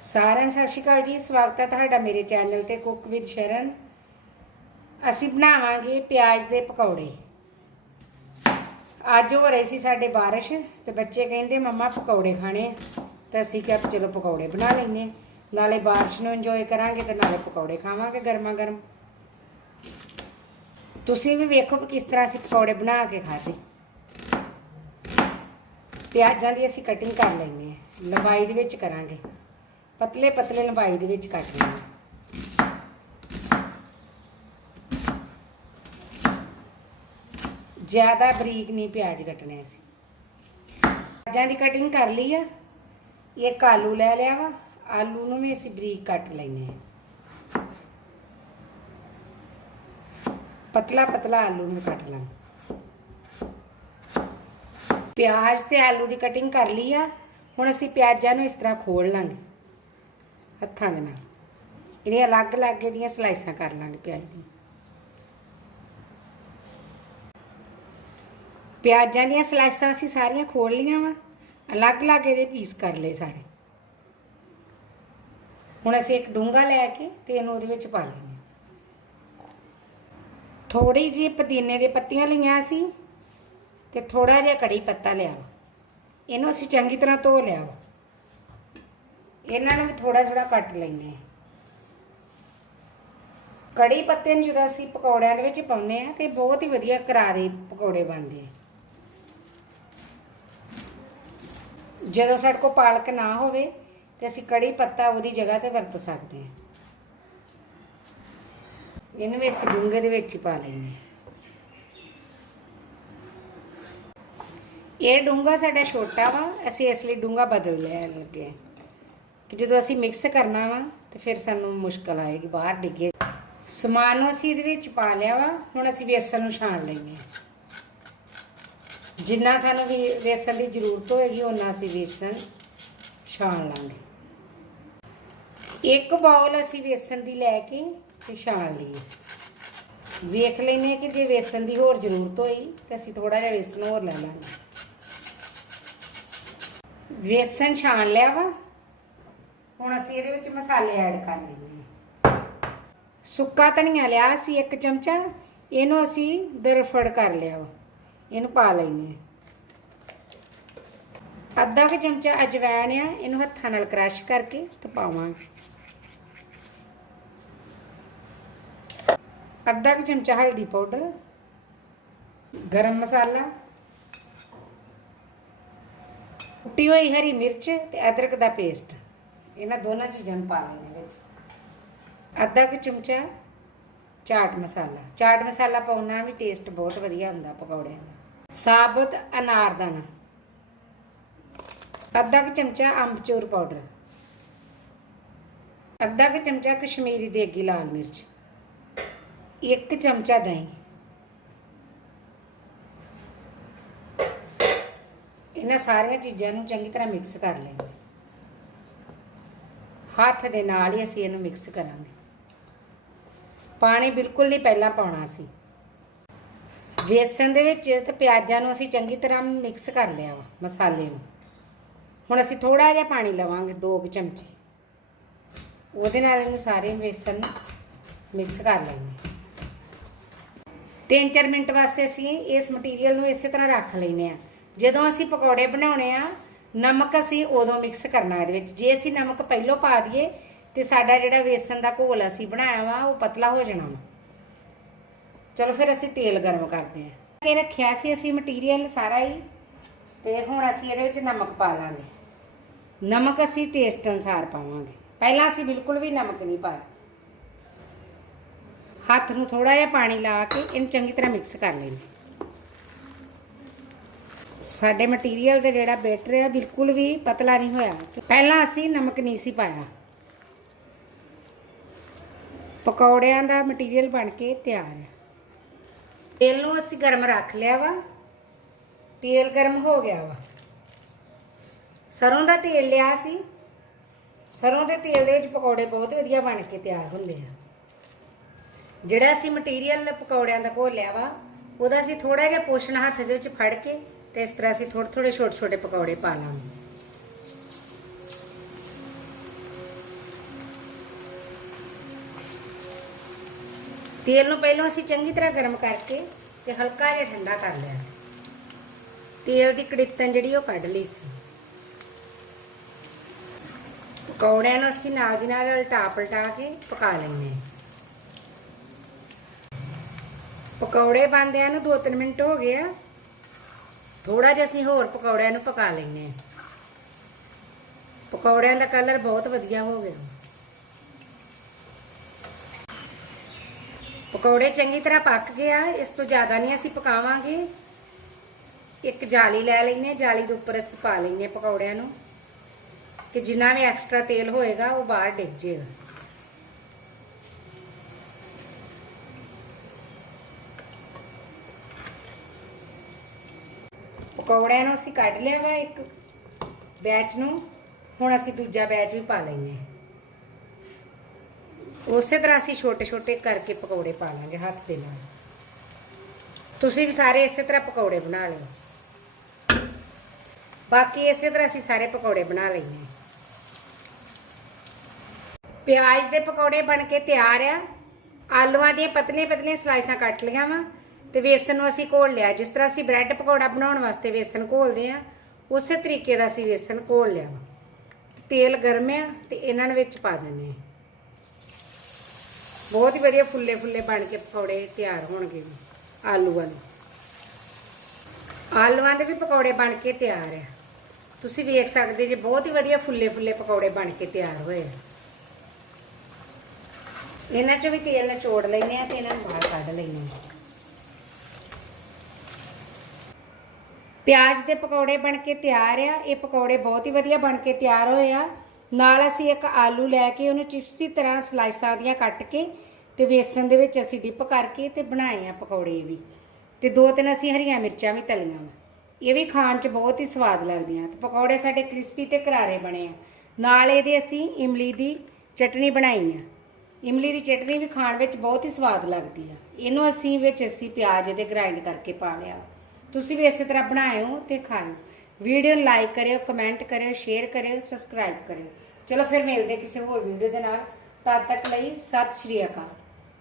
ਸਾਰਿਆਂ ਨੂੰ ਸਤਿ ਸ਼੍ਰੀ ਅਕਾਲ ਜੀ। ਸਵਾਗਤ ਹੈ ਤੁਹਾਡਾ ਮੇਰੇ ਚੈਨਲ ਤੇ ਕੁੱਕ ਵਿਦ ਸ਼ਰਨ। ਅਸੀਂ ਬਣਾਵਾਂਗੇ ਪਿਆਜ਼ ਦੇ ਪਕੌੜੇ। ਅੱਜ ਹੋ ਰਹੇ ਸੀ ਸਾਡੇ ਬਾਰਿਸ਼ ਤੇ ਬੱਚੇ ਕਹਿੰਦੇ, ਮੰਮਾ, ਪਕੌੜੇ ਖਾਣੇ ਤਾਂ ਅਸੀਂ ਕਿਹਾ ਵੀ ਚਲੋ ਪਕੌੜੇ ਬਣਾ ਲੈਂਦੇ ਨਾਲੇ ਬਾਰਿਸ਼ ਨੂੰ ਇੰਜੋਏ ਕਰਾਂਗੇ ਤੇ ਨਾਲੇ ਪਕੌੜੇ ਖਾਵਾਂਗੇ ਗਰਮਾ ਗਰਮ ਤੁਸੀਂ ਵੀ ਵੇਖੋ ਵੀ ਕਿਸ ਤਰ੍ਹਾਂ ਅਸੀਂ ਪਕੌੜੇ ਬਣਾ ਕੇ ਖਾਦੇ ਪਿਆਜ਼ਾਂ ਦੀ ਅਸੀਂ ਕਟਿੰਗ ਕਰ ਲੈਂਦੇ ਹਾਂ ਲੰਬਾਈ ਦੇ ਵਿੱਚ ਕਰਾਂਗੇ। ਪਤਲੇ ਪਤਲੇ ਲੰਬਾਈ ਦੇ ਵਿੱਚ ਕੱਟ ਲੈਣਾ ਜ਼ਿਆਦਾ ਬਰੀਕ ਨਹੀਂ ਪਿਆਜ਼ ਕੱਟਣੇ ਅਸੀਂ। ਪਿਆਜ਼ਾਂ ਦੀ ਕਟਿੰਗ ਕਰ ਲਈ ਆ। ਇੱਕ ਆਲੂ ਲੈ ਲਿਆ ਵਾ। ਆਲੂ ਨੂੰ ਵੀ ਅਸੀਂ ਬਰੀਕ ਕੱਟ ਲੈਨੇ ਆ ਪਤਲਾ ਪਤਲਾ ਆਲੂ ਨੂੰ ਕੱਟ ਲਾਂ ਪਿਆਜ਼ ਤੇ ਆਲੂ ਦੀ ਕਟਿੰਗ ਕਰ ਲਈ ਆ। ਹੁਣ ਅਸੀਂ ਪਿਆਜ਼ਾਂ ਨੂੰ ਇਸ ਤਰ੍ਹਾਂ ਖੋਲ ਲਾਂਗੇ। ਹੱਥਾਂ ਦੇ ਨਾਲ। ਇਹਦੀਆਂ ਅਲੱਗ-ਅਲੱਗ ਇਹਦੀਆਂ ਸਲਾਈਸਾਂ ਕਰ ਲਾਂਗੇ ਪਿਆਜ਼ ਦੀਆਂ ਪਿਆਜ਼ਾਂ ਦੀਆਂ ਸਲਾਈਸਾਂ ਅਸੀਂ ਸਾਰੀਆਂ ਖੋਲ ਲੀਆਂ ਵਾ। ਅਲੱਗ-ਅਲੱਗ ਇਹਦੇ ਪੀਸ ਕਰ ਲਏ ਸਾਰੇ। ਹੁਣ ਅਸੀਂ ਇੱਕ ਡੂੰਗਾ ਲੈ ਕੇ ਤੇ ਇਹਨੂੰ ਉਹਦੇ ਵਿੱਚ ਪਾ ਲੈਂਦੇ ਹਾਂ। ਥੋੜੀ ਜਿਹੀ ਪੁਦੀਨੇ ਦੇ ਪੱਤੀਆਂ ਲਈਆਂ ਸੀ ਤੇ ਥੋੜਾ ਜਿਹਾ ਕੜੀ ਪੱਤਾ ਲਿਆ ਵਾ। ਇਹਨੂੰ ਅਸੀਂ ਚੰਗੀ ਤਰ੍ਹਾਂ ਧੋ ਲਿਆ ਵਾ। ਇਹਨਾਂ ਨੂੰ ਵੀ ਥੋੜਾ ਥੋੜਾ ਕੱਟ ਲੈਨੇ ਕੜੀ ਪੱਤੇ ਨੂੰ ਜਦੋਂ ਅਸੀਂ ਪਕੌੜਿਆਂ ਦੇ ਵਿੱਚ ਪਾਉਂਦੇ ਆ ਤੇ ਬਹੁਤ ਹੀ ਵਧੀਆ ਕਰਾਰੇ ਪਕੌੜੇ ਬਣਦੇ ਆ। ਜਦੋਂ ਸਾਡੇ ਕੋਲ ਪਾਲਕ ਨਾ ਹੋਵੇ ਤੇ ਅਸੀਂ ਕੜੀ ਪੱਤਾ ਉਹਦੀ ਜਗ੍ਹਾ ਤੇ ਵਰਤ ਸਕਦੇ ਆ ਇਹਨੂੰ ਵੀ ਅਸੀਂ ਡੂੰਘੇ ਦੇ ਵਿੱਚ ਹੀ ਪਾ ਲੈਂਦੇ ਇਹ ਡੂੰਘਾ ਸਾਡਾ ਛੋਟਾ ਵਾ, ਅਸੀਂ ਇਸ ਲਈ ਡੂੰਘਾ ਬਦਲ ਲਿਆ ਲੱਗੇ ਕਿ ਜਦੋਂ ਅਸੀਂ ਮਿਕਸ ਕਰਨਾ ਵਾ, ਤੇ ਫਿਰ ਸਾਨੂੰ ਮੁਸ਼ਕਲ ਆਏਗੀ, ਬਾਹਰ ਡਿੱਗੇ। ਸਮਾਨ ਨੂੰ ਅਸੀਂ ਇਹਦੇ ਵਿੱਚ ਪਾ ਲਿਆ ਵਾ, ਹੁਣ ਅਸੀਂ ਵੇਸਣ ਨੂੰ ਛਾਣ ਲੈਂਦੇ ਹਾਂ। ਜਿੰਨਾ ਸਾਨੂੰ ਵੀ ਵੇਸਣ ਦੀ ਜ਼ਰੂਰਤ ਹੋਏਗੀ ਉਹਨਾਂ ਅਸੀਂ ਵੇਸਣ ਛਾਣ ਲਾਂਗੇ। ਇੱਕ ਬਾਉਲ ਅਸੀਂ ਵੇਸਣ ਦੀ ਲੈ ਕੇ ਤੇ ਛਾਣ ਲਈਏ। ਵੇਖ ਲੈਨੇ ਕਿ ਜੇ ਵੇਸਣ ਦੀ ਹੋਰ ਜ਼ਰੂਰਤ ਹੋਈ, ਤਾਂ ਅਸੀਂ ਥੋੜਾ ਜਿਹਾ ਵੇਸਣ ਹੋਰ ਲੈ ਲਾਂਗੇ। ਵੇਸਣ ਛਾਣ ਲਿਆ ਵਾ ਹੁਣ ਅਸੀਂ ਇਹਦੇ ਵਿੱਚ ਮਸਾਲੇ ਐਡ ਕਰ ਲੈਂਦੇ ਹਾਂ। ਸੁੱਕਾ ਧਨੀਆ ਲਿਆ ਸੀ ਇੱਕ ਚਮਚਾ, ਇਹਨੂੰ ਅਸੀਂ ਦਰਫੜ ਕਰ ਲਿਆ ਇਹਨੂੰ ਪਾ ਲੈਂਦੇ ਹਾਂ। ਅੱਧਾ ਕੁ ਚਮਚਾ ਅਜਵਾਇਣ ਆ, ਇਹਨੂੰ ਹੱਥਾਂ ਨਾਲ ਕ੍ਰਸ਼ ਕਰਕੇ ਤੇ ਪਾਵਾਂਗੇ ਅੱਧਾ ਕੁ ਚਮਚਾ ਹਲਦੀ ਪਾਊਡਰ, ਗਰਮ ਮਸਾਲਾ, ਕੁੱਟੀ ਹੋਈ ਹਰੀ ਮਿਰਚ ਤੇ ਅਦਰਕ ਦਾ ਪੇਸਟ। ਇਹਨਾਂ ਦੋਨਾਂ ਚੀਜ਼ਾਂ ਨੂੰ ਪਾ ਲੈਣੇ ਵਿੱਚ। ਅੱਧਾ ਕੁ ਚਮਚਾ ਚਾਟ ਮਸਾਲਾ। ਚਾਟ ਮਸਾਲਾ ਪਾਉਣ ਨਾਲ ਵੀ ਟੇਸਟ ਬਹੁਤ ਵਧੀਆ ਹੁੰਦਾ ਪਕੌੜਿਆਂ ਦਾ। ਸਾਬਤ ਅਨਾਰਦਾਨਾ ਅੱਧਾ ਕੁ ਚਮਚਾ ਅੰਬਚੂਰ ਪਾਊਡਰ। ਅੱਧਾ ਕੁ ਚਮਚਾ ਕਸ਼ਮੀਰੀ ਦੇਗੀ ਲਾਲ ਮਿਰਚ। ਇੱਕ ਚਮਚਾ ਦਹੀਂ। ਇਹਨਾਂ ਸਾਰੀਆਂ ਚੀਜ਼ਾਂ ਨੂੰ ਚੰਗੀ ਤਰ੍ਹਾਂ ਮਿਕਸ ਕਰ ਲੈਣਾ ਹੱਥ ਦੇ ਨਾਲ ਹੀ ਅਸੀਂ ਇਹਨੂੰ ਮਿਕਸ ਕਰਾਂਗੇ। ਪਾਣੀ ਬਿਲਕੁਲ ਨਹੀਂ ਪਹਿਲਾਂ ਪਾਉਣਾ ਸੀ। ਵੇਸਣ ਦੇ ਵਿੱਚ ਤੇ ਪਿਆਜ਼ਾਂ ਨੂੰ ਅਸੀਂ ਚੰਗੀ ਤਰ੍ਹਾਂ ਮਿਕਸ ਕਰ ਲਿਆ ਵਾ, ਮਸਾਲੇ ਨੂੰ। ਹੁਣ ਅਸੀਂ ਥੋੜਾ ਜਿਹਾ ਪਾਣੀ ਲਵਾਂਗੇ 2 ਕੁ ਚਮਚੇ। ਉਹਦੇ ਨਾਲ ਇਹਨੂੰ ਸਾਰੇ ਵੇਸਣ ਮਿਕਸ ਕਰ ਲੈਂਦੇ ਤਿੰਨ ਚਾਰ ਮਿੰਟ ਵਾਸਤੇ ਅਸੀਂ ਇਸ ਮਟੀਰੀਅਲ ਨੂੰ ਇਸੇ ਤਰ੍ਹਾਂ ਰੱਖ ਲੈਨੇ ਆ ਜਦੋਂ ਅਸੀਂ ਪਕੌੜੇ ਬਣਾਉਣੇ ਆ ਨਮਕ ਅਸੀਂ ਉਦੋਂ ਮਿਕਸ ਕਰਨਾ ਇਹਦੇ ਵਿੱਚ। ਜੇ ਅਸੀਂ ਨਮਕ ਪਹਿਲਾਂ ਪਾ ਦਈਏ ਤੇ ਸਾਡਾ ਜਿਹੜਾ ਵੇਸਣ ਦਾ ਘੋਲ ਅਸੀਂ ਬਣਾਇਆ ਵਾ, ਉਹ ਪਤਲਾ ਹੋ ਜਾਣਾ ਵਾ। ਚਲੋ ਫਿਰ ਅਸੀਂ ਤੇਲ ਗਰਮ ਕਰਦੇ ਹਾਂ। ਕਿ ਰੱਖਿਆ ਸੀ ਅਸੀਂ ਮਟੀਰੀਅਲ ਸਾਰਾ ਹੀ, ਤੇ ਹੁਣ ਅਸੀਂ ਇਹਦੇ ਵਿੱਚ ਨਮਕ ਪਾ ਲਾਂਗੇ। ਨਮਕ ਅਸੀਂ ਟੇਸਟ ਅਨਸਾਰ ਪਾਵਾਂਗੇ। ਪਹਿਲਾਂ ਅਸੀਂ ਬਿਲਕੁਲ ਵੀ ਨਮਕ ਨਹੀਂ ਪਾਇਆ। ਹੱਥ ਨੂੰ ਥੋੜਾ ਜਿਹਾ ਪਾਣੀ ਲਾ ਕੇ ਇਹਨੂੰ ਚੰਗੀ ਤਰ੍ਹਾਂ ਮਿਕਸ ਕਰ ਲੈਣਾ ਸਾਡੇ ਮਟੀਰੀਅਲ ਦੇ ਜਿਹੜਾ ਬੈਟਰ ਹੈ ਬਿਲਕੁਲ ਵੀ ਪਤਲਾ ਨਹੀਂ ਹੋਇਆ। ਪਹਿਲਾਂ ਅਸੀਂ ਨਮਕ ਨਹੀਂ ਸੀ ਪਾਇਆ। ਪਕੌੜਿਆਂ ਦਾ ਮਟੀਰੀਅਲ ਬਣ ਕੇ ਤਿਆਰ ਹੈ ਤੇਲ ਨੂੰ ਅਸੀਂ ਗਰਮ ਰੱਖ ਲਿਆ ਵਾ। ਤੇਲ ਗਰਮ ਹੋ ਗਿਆ ਵਾ। ਸਰੋਂ ਦਾ ਤੇਲ ਲਿਆ ਸੀ। ਸਰੋਂ ਦੇ ਤੇਲ ਦੇ ਵਿੱਚ ਪਕੌੜੇ ਬਹੁਤ ਵਧੀਆ ਬਣ ਕੇ ਤਿਆਰ ਹੁੰਦੇ ਆ। ਜਿਹੜਾ ਅਸੀਂ ਮਟੀਰੀਅਲ ਪਕੌੜਿਆਂ ਦਾ ਘੋਲਿਆ ਵਾ, ਉਹਦਾ ਅਸੀਂ ਥੋੜਾ ਜਿਹਾ ਪੋਸ਼ਣ ਹੱਥ ਦੇ ਵਿੱਚ ਫੜ ਕੇ ਤੇ ਇਸ ਤਰ੍ਹਾਂ ਅਸੀਂ ਥੋੜੇ ਥੋੜੇ ਛੋਟੇ ਛੋਟੇ ਪਕੌੜੇ ਪਾ ਲਾਂਗੇ। ਤੇਲ ਨੂੰ ਪਹਿਲਾਂ ਅਸੀਂ ਚੰਗੀ ਤਰ੍ਹਾਂ ਗਰਮ ਕਰਕੇ ਤੇ ਹਲਕਾ ਜਿਹਾ ਠੰਡਾ ਕਰ ਲਿਆ ਸੀ। ਤੇਲ ਦੀ ਕੜਿੱਤਨ ਜਿਹੜੀ ਉਹ ਕੱਢ ਲਈ ਸੀ। ਪਕੌੜਿਆਂ ਨੂੰ ਅਸੀਂ ਨਾਲ ਦੀ ਨਾਲ ਉਲਟਾ ਪਲਟਾ ਕੇ ਪਕਾ ਲੈਂਦੇ ਹਾਂ। ਪਕੌੜੇ ਬੰਦਿਆਂ ਨੂੰ 2-3 ਮਿੰਟ ਹੋ ਗਏ ਆ। ਥੋੜਾ ਜਿਹਾ ਅਸੀਂ ਹੋਰ ਪਕੌੜਿਆਂ ਨੂੰ ਪਕਾ ਲੈਂਦੇ ਹਾਂ। ਪਕੌੜਿਆਂ ਦਾ ਕਲਰ ਬਹੁਤ ਵਧੀਆ ਹੋ ਗਿਆ। ਪਕੌੜੇ ਚੰਗੀ ਤਰ੍ਹਾਂ ਪੱਕ ਗਿਆ ਇਸ ਤੋਂ ਜ਼ਿਆਦਾ ਨਹੀਂ ਅਸੀਂ ਪਕਾਵਾਂਗੇ। ਇੱਕ ਜਾਲੀ ਲੈ ਲੈਨੇ ਜਾਲੀ ਦੇ ਉੱਪਰ ਅਸੀਂ ਪਾ ਲੈਨੇ ਪਕੌੜਿਆਂ ਨੂੰ। ਕਿ ਜਿੰਨਾ ਵੀ ਐਕਸਟਰਾ ਤੇਲ ਹੋਏਗਾ, ਉਹ ਬਾਹਰ ਡਿੱਗ ਜਾਏਗਾ। ਪਕੌੜਿਆਂ ਨੂੰ ਅਸੀਂ ਕੱਢ ਲਿਆ ਵਾ ਇੱਕ ਬੈਚ ਨੂੰ। ਹੁਣ ਅਸੀਂ ਦੂਜਾ ਬੈਚ ਵੀ ਪਾ ਲੈਨੇ ਉਸੇ ਤਰ੍ਹਾਂ ਅਸੀਂ ਛੋਟੇ ਛੋਟੇ ਕਰਕੇ ਪਕੌੜੇ ਪਾ ਲਾਂਗੇ ਹੱਥ ਦੇ ਨਾਲ। ਤੁਸੀਂ ਵੀ ਸਾਰੇ ਇਸੇ ਤਰ੍ਹਾਂ ਪਕੌੜੇ ਬਣਾ ਲਓ। ਬਾਕੀ ਇਸੇ ਤਰ੍ਹਾਂ ਅਸੀਂ ਸਾਰੇ ਪਕੌੜੇ ਬਣਾ ਲੈਨੇ ਪਿਆਜ਼ ਦੇ ਪਕੌੜੇ ਬਣ ਕੇ ਤਿਆਰ ਆ। ਆਲੂਆਂ ਦੀਆਂ ਪਤਲੀਆਂ ਪਤਲੀਆਂ ਸਲਾਈਸਾਂ ਕੱਟ ਲਈਆਂ ਵਾ। ਤੇ ਵੇਸਣ ਨੂੰ ਅਸੀਂ ਘੋਲ ਲਿਆ। ਜਿਸ ਤਰ੍ਹਾਂ ਅਸੀਂ ਬ੍ਰੈਡ ਪਕੌੜਾ ਬਣਾਉਣ ਵਾਸਤੇ ਵੇਸਣ ਘੋਲਦੇ ਆ ਉਸੇ ਤਰੀਕੇ ਦਾ ਅਸੀਂ ਵੇਸਣ ਘੋਲ ਲਿਆ। ਵਾ ਤੇਲ ਗਰਮ ਆ ਤੇ ਇਹਨਾਂ ਨੂੰ ਵਿੱਚ ਪਾ ਦਿੰਦੇ ਆ ਬਹੁਤ ਹੀ ਵਧੀਆ ਫੁੱਲੇ ਫੁੱਲੇ ਬਣ ਕੇ ਪਕੌੜੇ ਤਿਆਰ ਹੋਣਗੇ। ਆਲੂਆਂ ਦੇ। ਆਲੂਆਂ ਦੇ ਵੀ ਪਕੌੜੇ ਬਣ ਕੇ ਤਿਆਰ ਆ। ਤੁਸੀਂ ਵੇਖ ਸਕਦੇ ਜੇ ਬਹੁਤ ਹੀ ਵਧੀਆ ਫੁੱਲੇ ਫੁੱਲੇ ਪਕੌੜੇ ਬਣ ਕੇ ਤਿਆਰ ਹੋਏ ਆ। ਇਹਨਾਂ ਚੋਂ ਵੀ ਤੇਲ ਨਿਚੋੜ ਲੈਨੇ ਆ ਤੇ ਇਹਨਾਂ ਨੂੰ ਬਾਹਰ ਕੱਢ ਲੈਨੇ ਆ ਪਿਆਜ਼ ਦੇ ਪਕੌੜੇ ਬਣ ਕੇ ਤਿਆਰ ਆ, ਇਹ ਪਕੌੜੇ ਬਹੁਤ ਹੀ ਵਧੀਆ ਬਣ ਕੇ ਤਿਆਰ ਹੋਏ ਆ। ਨਾਲ ਅਸੀਂ ਇੱਕ ਆਲੂ ਲੈ ਕੇ ਉਹਨੂੰ ਚਿਪਸ ਦੀ ਤਰ੍ਹਾਂ ਸਲਾਈਸਾਂ ਦੀਆਂ ਕੱਟ ਕੇ ਤੇ ਵੇਸਣ ਦੇ ਵਿੱਚ ਅਸੀਂ ਡਿਪ ਕਰਕੇ ਤੇ ਬਣਾਏ ਆ ਪਕੌੜੇ ਵੀ। ਤੇ ਦੋ ਤਿੰਨ ਅਸੀਂ ਹਰੀਆਂ ਮਿਰਚਾਂ ਵੀ ਤਲੀਆਂ ਵਾ। ਇਹ ਵੀ ਖਾਣ 'ਚ ਬਹੁਤ ਹੀ ਸਵਾਦ ਲੱਗਦੀਆਂ ਤੇ ਪਕੌੜੇ ਸਾਡੇ ਕ੍ਰਿਸਪੀ ਤੇ ਕਰਾਰੇ ਬਣੇ ਆ। ਨਾਲ ਇਹਦੇ ਅਸੀਂ ਇਮਲੀ ਦੀ ਚਟਨੀ ਬਣਾਈ ਆ। ਇਮਲੀ ਦੀ ਚਟਨੀ ਵੀ ਖਾਣ ਵਿੱਚ ਬਹੁਤ ਹੀ ਸਵਾਦ ਲੱਗਦੀ ਆ। ਇਹਨੂੰ ਅਸੀਂ ਵਿੱਚ ਅਸੀਂ ਪਿਆਜ਼ ਦੇ ਗ੍ਰਾਈਂਡ ਕਰਕੇ ਪਾ ਲਿਆ। ਤੁਸੀਂ ਵੀ ਇਸੇ ਤਰ੍ਹਾਂ ਬਣਾਇਓ ਤੇ ਖਾਓ ਵੀਡੀਓ ਨੂੰ ਲਾਈਕ ਕਰਿਓ ਕਮੈਂਟ ਕਰਿਓ ਸ਼ੇਅਰ ਕਰਿਓ ਸਬਸਕ੍ਰਾਈਬ ਕਰਿਓ। ਚਲੋ ਫਿਰ ਮਿਲਦੇ ਕਿਸੇ ਹੋਰ ਵੀਡੀਓ ਦੇ ਨਾਲ। ਤਦ ਤੱਕ ਲਈ ਸਤਿ ਸ਼੍ਰੀ ਅਕਾਲ।